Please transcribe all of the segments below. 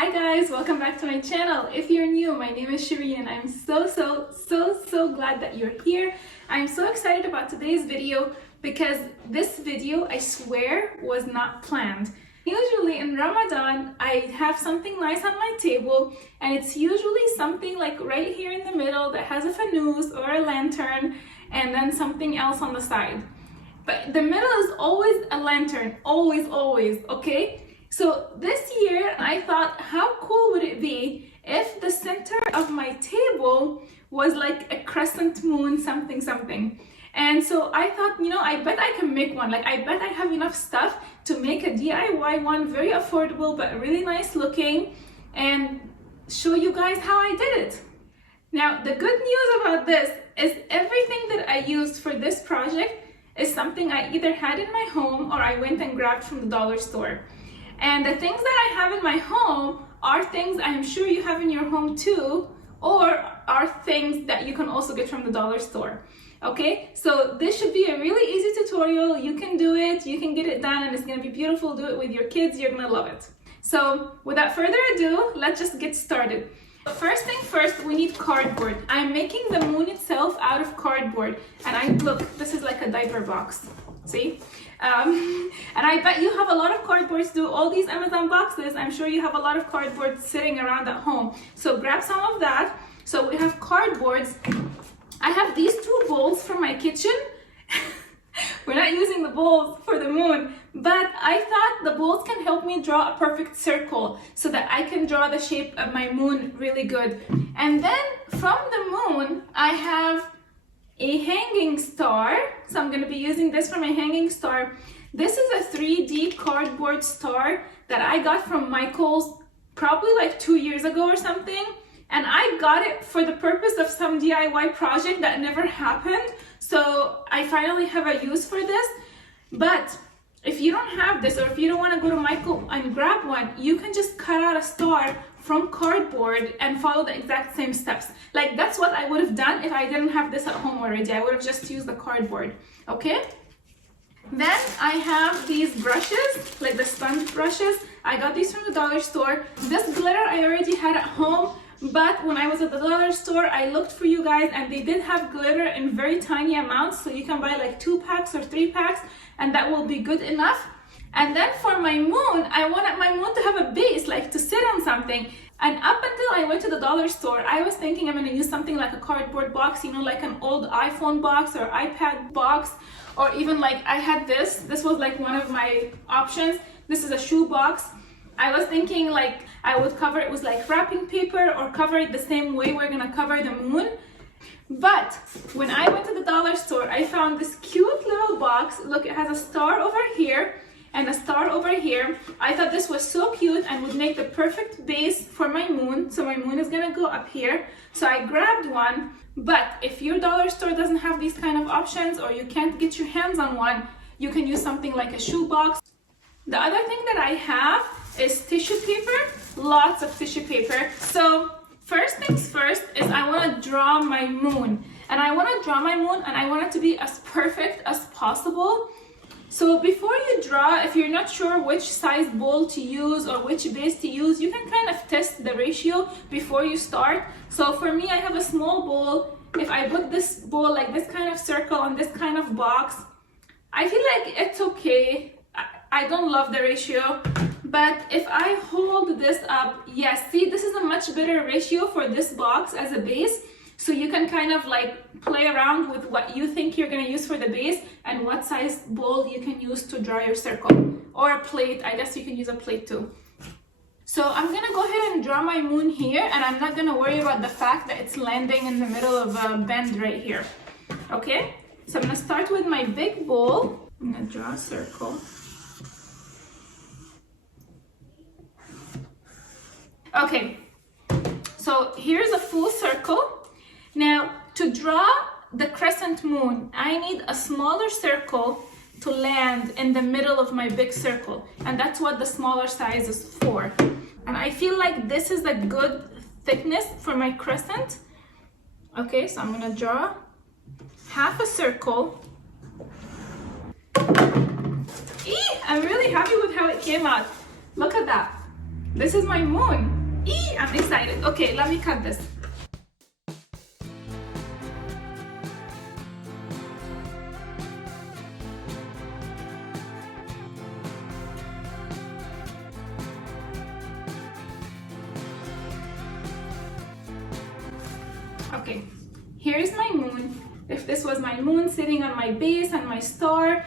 Hi guys, welcome back to my channel. If you're new, my name is Shereen and I'm so glad that you're here. I'm so excited about today's video because this video, I swear, was not planned. Usually in Ramadan, I have something nice on my table and it's usually something like right here in the middle that has a fanus or a lantern and then something else on the side. But the middle is always a lantern, always, okay? So this year I thought, how cool would it be if the center of my table was like a crescent moon something. And so I thought, I bet I can make one. Like, I bet I have enough stuff to make a DIY one, very affordable but really nice looking, and show you guys how I did it. Now, the good news about this is everything that I used for this project is something I either had in my home or I went and grabbed from the dollar store. And the things that I have in my home are things I'm sure you have in your home too, or are things that you can also get from the dollar store. Okay, so this should be a really easy tutorial. You can do it, you can get it done, and it's gonna be beautiful. Do it with your kids, you're gonna love it. So without further ado, let's just get started. First thing first, we need cardboard. I'm making the moon itself out of cardboard. And look, this is like a diaper box, see? And I bet you have a lot of cardboards too. All these Amazon boxes, I'm sure you have a lot of cardboard sitting around at home. So grab some of that. So we have cardboards. I have these two bowls from my kitchen. We're not using the bowls for the moon, but I thought the bowls can help me draw a perfect circle so that I can draw the shape of my moon really good. And then from the moon, I have a hanging star. So I'm going to be using this for my hanging star. This is a 3D cardboard star that I got from Michael's probably like 2 years ago or something. And I got it for the purpose of some DIY project that never happened. So I finally have a use for this. But if you don't have this, or if you don't want to go to Michael and grab one, you can just cut out a star from cardboard and follow the exact same steps. Like, that's what I would have done if I didn't have this at home already. I would have just used the cardboard, okay? Then I have these brushes, like the sponge brushes. I got these from the dollar store. This glitter I already had at home, but when I was at the dollar store, I looked for you guys and they did have glitter in very tiny amounts. So you can buy like 2 packs or 3 packs and that will be good enough. And then for my moon, I wanted my moon to have a base, like to sit on something. And up until I went to the dollar store, I was thinking I'm gonna use something like a cardboard box, like an old iPhone box or iPad box, or even like I had this. This was like one of my options. This is a shoe box. I was thinking like I would cover it with like wrapping paper or cover it the same way we're gonna cover the moon. But when I went to the dollar store, I found this cute little box. Look, it has a star over here and a star over here. I thought this was so cute and would make the perfect base for my moon. So my moon is gonna go up here. So I grabbed one. But if your dollar store doesn't have these kind of options or you can't get your hands on one, you can use something like a shoe box. The other thing that I have is tissue paper, lots of tissue paper. So first things first is I want to draw my moon. And I want to draw my moon and I want it to be as perfect as possible. So before you draw, if you're not sure which size bowl to use or which base to use, you can kind of test the ratio before you start. So for me, I have a small bowl. If I put this bowl like this kind of circle on this kind of box, I feel like it's okay. I don't love the ratio, but if I hold this up, yes, see, this is a much better ratio for this box as a base. So you can kind of like play around with what you think you're gonna use for the base and what size bowl you can use to draw your circle. Or a plate, I guess you can use a plate too. So I'm gonna go ahead and draw my moon here, and I'm not gonna worry about the fact that it's landing in the middle of a bend right here. Okay, so I'm gonna start with my big bowl. I'm gonna draw a circle. Okay, so here's a full circle. Now, to draw the crescent moon, I need a smaller circle to land in the middle of my big circle. And that's what the smaller size is for. And I feel like this is a good thickness for my crescent. Okay, so I'm gonna draw half a circle. I'm really happy with how it came out. Look at that. This is my moon. Eee, I'm excited. Okay, let me cut this. Okay, here's my moon. If this was my moon sitting on my base and my star,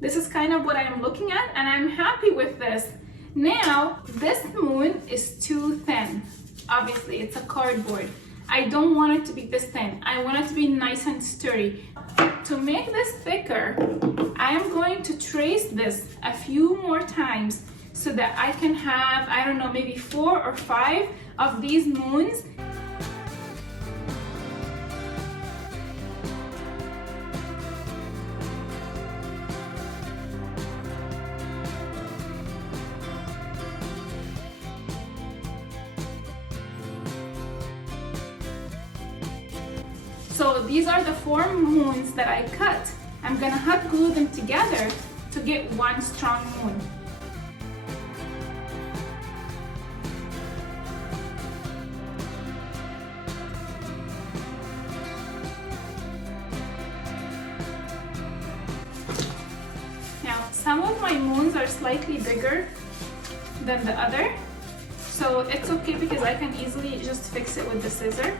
this is kind of what I'm looking at, and I'm happy with this. Now, this moon is too thin. Obviously, it's a cardboard. I don't want it to be this thin. I want it to be nice and sturdy. To make this thicker, I am going to trace this a few more times so that I can have, I don't know, maybe 4 or 5 of these moons. So these are the 4 moons that I cut. I'm gonna hot glue them together to get one strong moon. Now, some of my moons are slightly bigger than the other, so it's okay because I can easily just fix it with the scissor.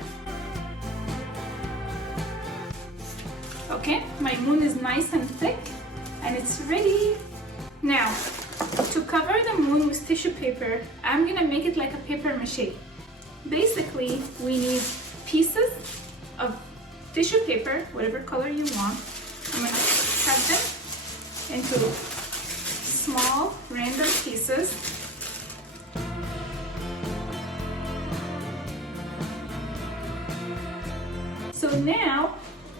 Okay, my moon is nice and thick and it's ready. Now, to cover the moon with tissue paper, I'm gonna make it like a paper mache. Basically, we need pieces of tissue paper, whatever color you want. I'm gonna cut them into small random pieces. So now,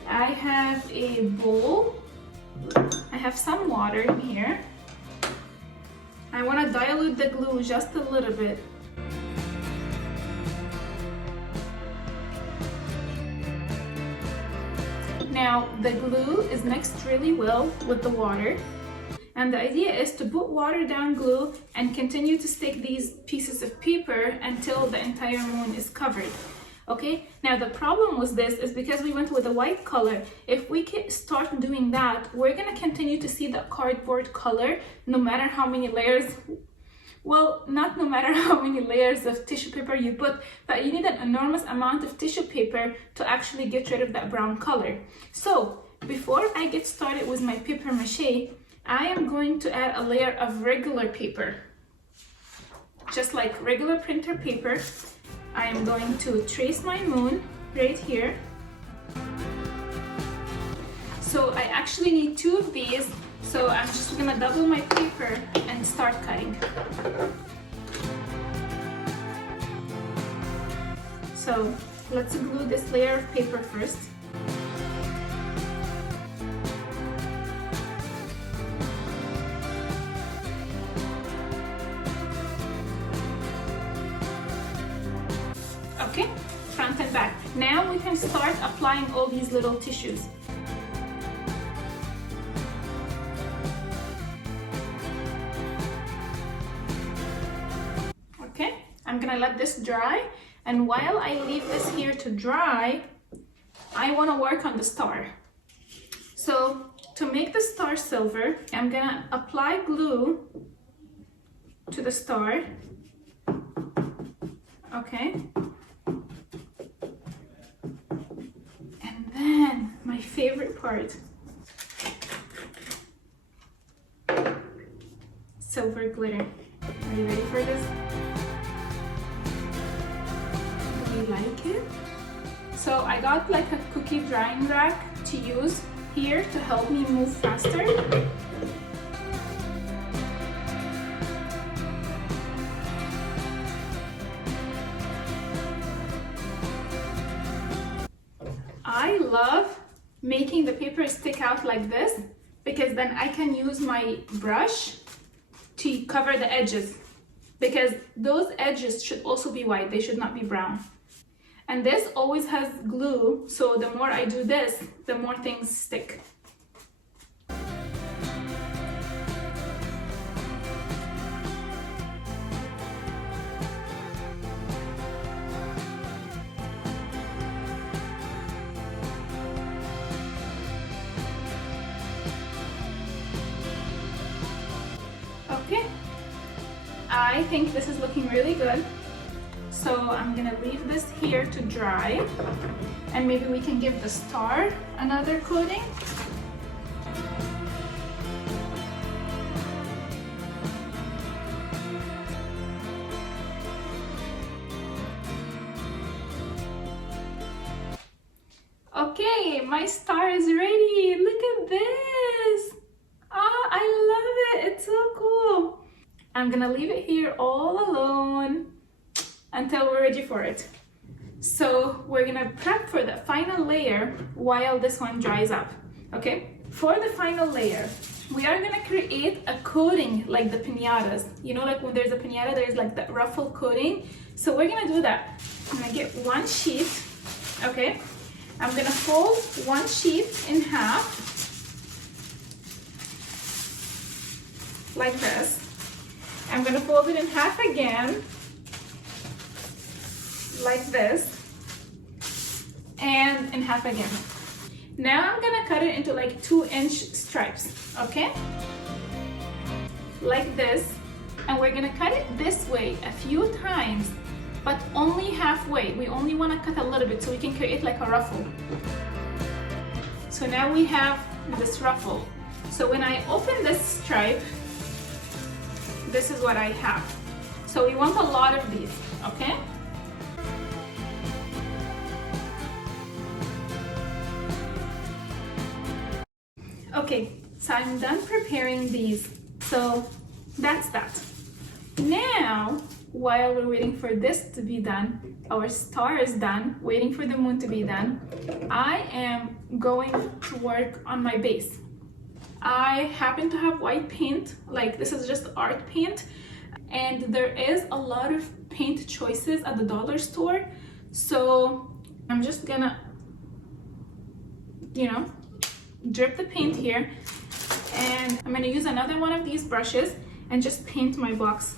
I have a bowl. I have some water in here. I want to dilute the glue just a little bit. Now, the glue is mixed really well with the water. And the idea is to put watered down glue and continue to stick these pieces of paper until the entire moon is covered. Okay, now the problem with this is because we went with a white color. If we can start doing that, we're gonna continue to see the cardboard color no matter how many layers, well, not no matter how many layers of tissue paper you put, but you need an enormous amount of tissue paper to actually get rid of that brown color. So before I get started with my paper mache, I am going to add a layer of regular paper, just like regular printer paper. I am going to trace my moon right here. So I actually need 2 of these, so I'm just gonna double my paper and start cutting. So let's glue this layer of paper first. Okay, front and back. Now we can start applying all these little tissues. Okay, I'm gonna let this dry, and while I leave this here to dry, I want to work on the star. So to make the star silver, I'm gonna apply glue to the star. Okay. Then my favorite part, silver glitter. Are you ready for this? Do you like it? So I got like a cookie drying rack to use here to help me move faster. I love making the paper stick out like this because then I can use my brush to cover the edges, because those edges should also be white, they should not be brown. And this always has glue, so the more I do this, the more things stick. I think this is looking really good. So I'm gonna leave this here to dry, and maybe we can give the star another coating. Okay, my star is ready. Look at this. Ah, I love it. It's so cool. I'm gonna leave it here all alone until we're ready for it. So we're gonna prep for the final layer while this one dries up, okay? For the final layer, we are gonna create a coating like the piñatas. You know, like when there's a piñata, there's like that ruffle coating. So we're gonna do that. I'm gonna get one sheet, okay? I'm gonna fold one sheet in half, like this. I'm gonna fold it in half again, like this, and in half again. Now I'm gonna cut it into like 2-inch stripes, okay? Like this, and we're gonna cut it this way a few times, but only halfway. We only wanna cut a little bit so we can create like a ruffle. So now we have this ruffle. So when I open this stripe, this is what I have. So we want a lot of these, okay? Okay, so I'm done preparing these. So that's that. Now, while we're waiting for this to be done, our star is done, waiting for the moon to be done, I am going to work on my base. I happen to have white paint, like this is just art paint, and there is a lot of paint choices at the dollar store. So I'm just gonna, you know, drip the paint here, and I'm gonna use another one of these brushes and just paint my box.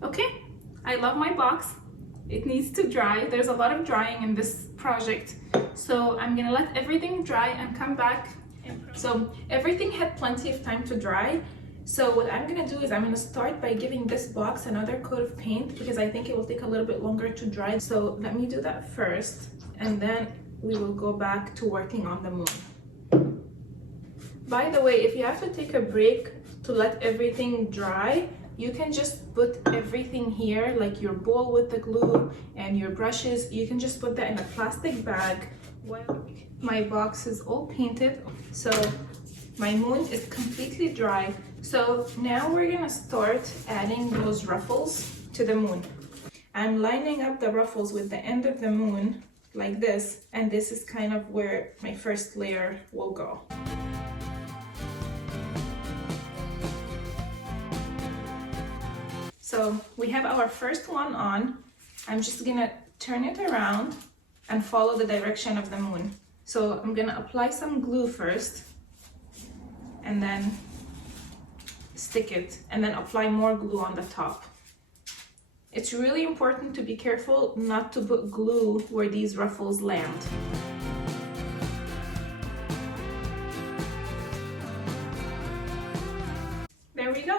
Okay, I love my box. It needs to dry. There's a lot of drying in this project. So I'm gonna let everything dry and come back. So everything had plenty of time to dry. So what I'm gonna do is I'm gonna start by giving this box another coat of paint because I think it will take a little bit longer to dry. So let me do that first, and then we will go back to working on the moon. By the way, if you have to take a break to let everything dry, you can just put everything here, like your bowl with the glue and your brushes, you can just put that in a plastic bag. Well, my box is all painted, so my moon is completely dry. So now we're gonna start adding those ruffles to the moon. I'm lining up the ruffles with the end of the moon like this, and this is kind of where my first layer will go. So we have our first one on. I'm just gonna turn it around and follow the direction of the moon. So I'm gonna apply some glue first, and then stick it, and then apply more glue on the top. It's really important to be careful not to put glue where these ruffles land. There we go.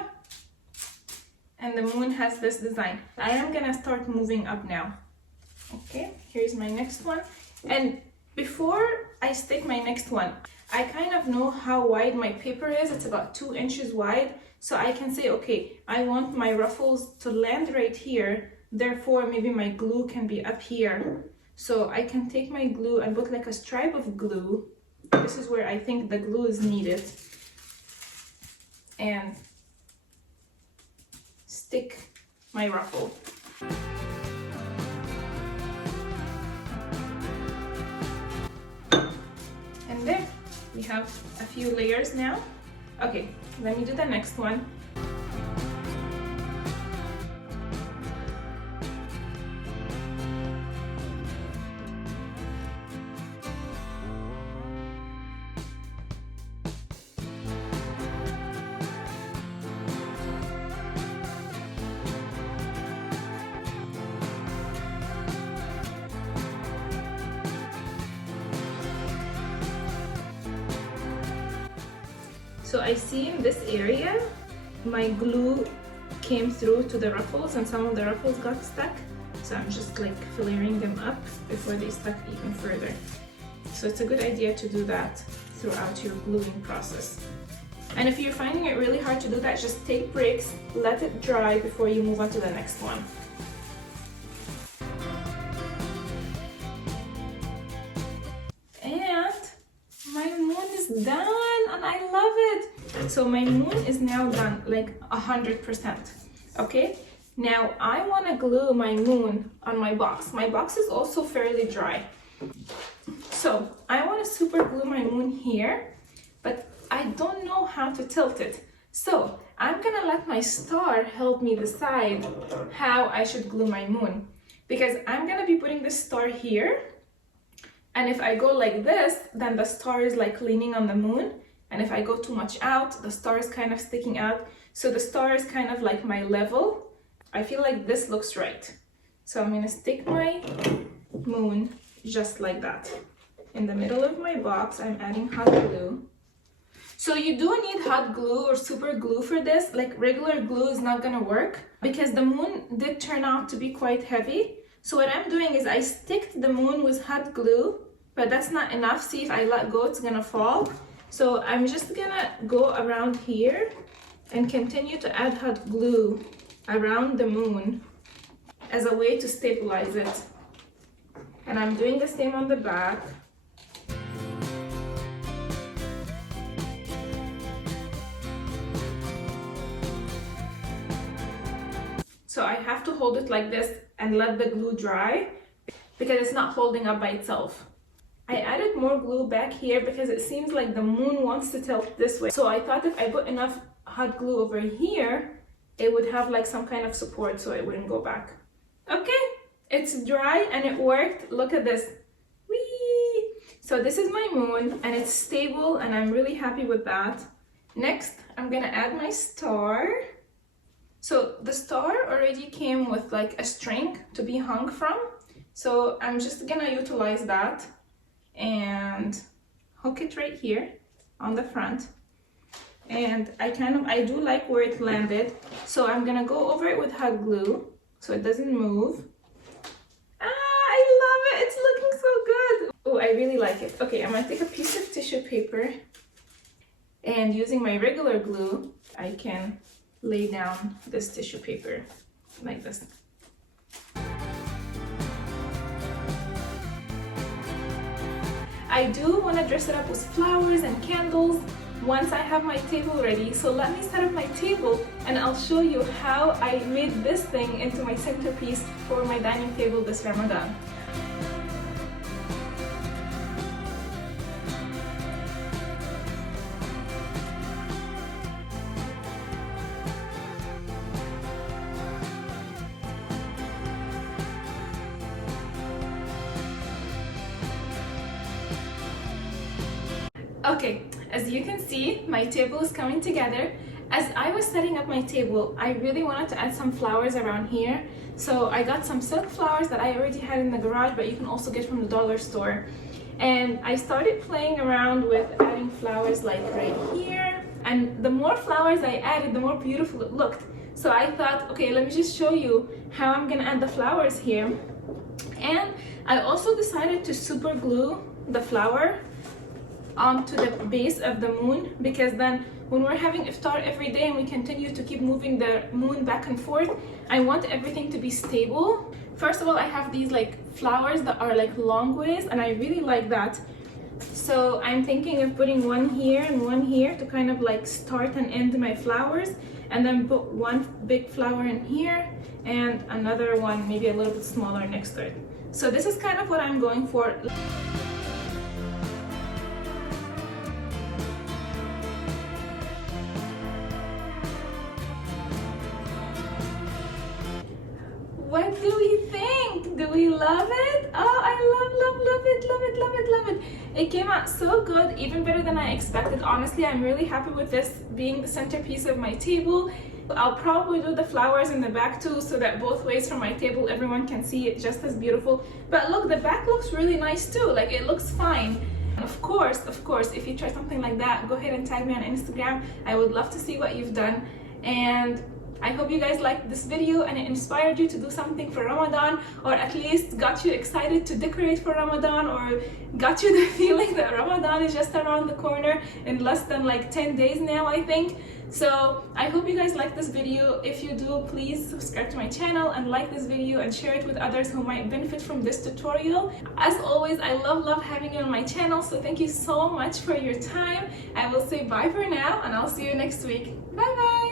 And the moon has this design. I am gonna start moving up now. Okay, here's my next one. And before I stick my next one, I kind of know how wide my paper is. It's about 2 inches wide. So I can say, okay, I want my ruffles to land right here. Therefore, maybe my glue can be up here. So I can take my glue and put like a stripe of glue. This is where I think the glue is needed. And stick my ruffle. And there, we have a few layers now. Okay, let me do the next one. So I see in this area, my glue came through to the ruffles and some of the ruffles got stuck. So I'm just like flaring them up before they stuck even further. So it's a good idea to do that throughout your gluing process. And if you're finding it really hard to do that, just take breaks, let it dry before you move on to the next one. And my moon is done and I love it. So my moon is now done, like 100%, okay? Now I want to glue my moon on my box. My box is also fairly dry. So I want to super glue my moon here, but I don't know how to tilt it. So I'm gonna let my star help me decide how I should glue my moon, because I'm gonna be putting this star here, and if I go like this, then the star is like leaning on the moon, and if I go too much out, the star is kind of sticking out. So the star is kind of like my level. I feel like this looks right. So I'm gonna stick my moon just like that. In the middle of my box, I'm adding hot glue. So you do need hot glue or super glue for this. Like regular glue is not gonna work because the moon did turn out to be quite heavy. So what I'm doing is I sticked the moon with hot glue, but that's not enough. See, if I let go, it's gonna fall. So I'm just gonna go around here and continue to add hot glue around the moon as a way to stabilize it. And I'm doing the same on the back. So I have to hold it like this and let the glue dry because it's not holding up by itself. I added more glue back here because it seems like the moon wants to tilt this way. So I thought if I put enough hot glue over here, it would have like some kind of support so it wouldn't go back. Okay, it's dry and it worked. Look at this. Whee! So this is my moon and it's stable and I'm really happy with that. Next, I'm gonna add my star. So the star already came with like a string to be hung from. So I'm just gonna utilize that and hook it right here on the front. And I do like where it landed. So I'm gonna go over it with hot glue so it doesn't move. I love it, it's looking so good. Oh, I really like it. Okay, I'm gonna take a piece of tissue paper and using my regular glue, I can lay down this tissue paper like this. I do want to dress it up with flowers and candles once I have my table ready. So let me set up my table and I'll show you how I made this thing into my centerpiece for my dining table this Ramadan. Okay, as you can see, my table is coming together. As I was setting up my table, I really wanted to add some flowers around here. So I got some silk flowers that I already had in the garage, but you can also get from the dollar store. And I started playing around with adding flowers like right here. And the more flowers I added, the more beautiful it looked. So I thought, okay, let me just show you how I'm gonna add the flowers here. And I also decided to super glue the flower onto the base of the moon, because then when we're having iftar every day and we continue to keep moving the moon back and forth, I want everything to be stable. First of all, I have these like flowers that are like long ways and I really like that. So I'm thinking of putting one here and one here to kind of like start and end my flowers, and then put one big flower in here and another one maybe a little bit smaller next to it. So this is kind of what I'm going for. What do we think? Do we love it? Oh, I love it. It came out so good, even better than I expected. Honestly, I'm really happy with this being the centerpiece of my table. I'll probably do the flowers in the back too, so that both ways from my table everyone can see it just as beautiful. But look, the back looks really nice too, like it looks fine. Of course, if you try something like that, go ahead and tag me on Instagram. I would love to see what you've done. And I hope you guys liked this video and it inspired you to do something for Ramadan, or at least got you excited to decorate for Ramadan, or got you the feeling that Ramadan is just around the corner in less than like 10 days now, I think. So I hope you guys liked this video. If you do, please subscribe to my channel and like this video and share it with others who might benefit from this tutorial. As always, I love having you on my channel, so thank you so much for your time. I will say bye for now, and I'll see you next week. Bye bye.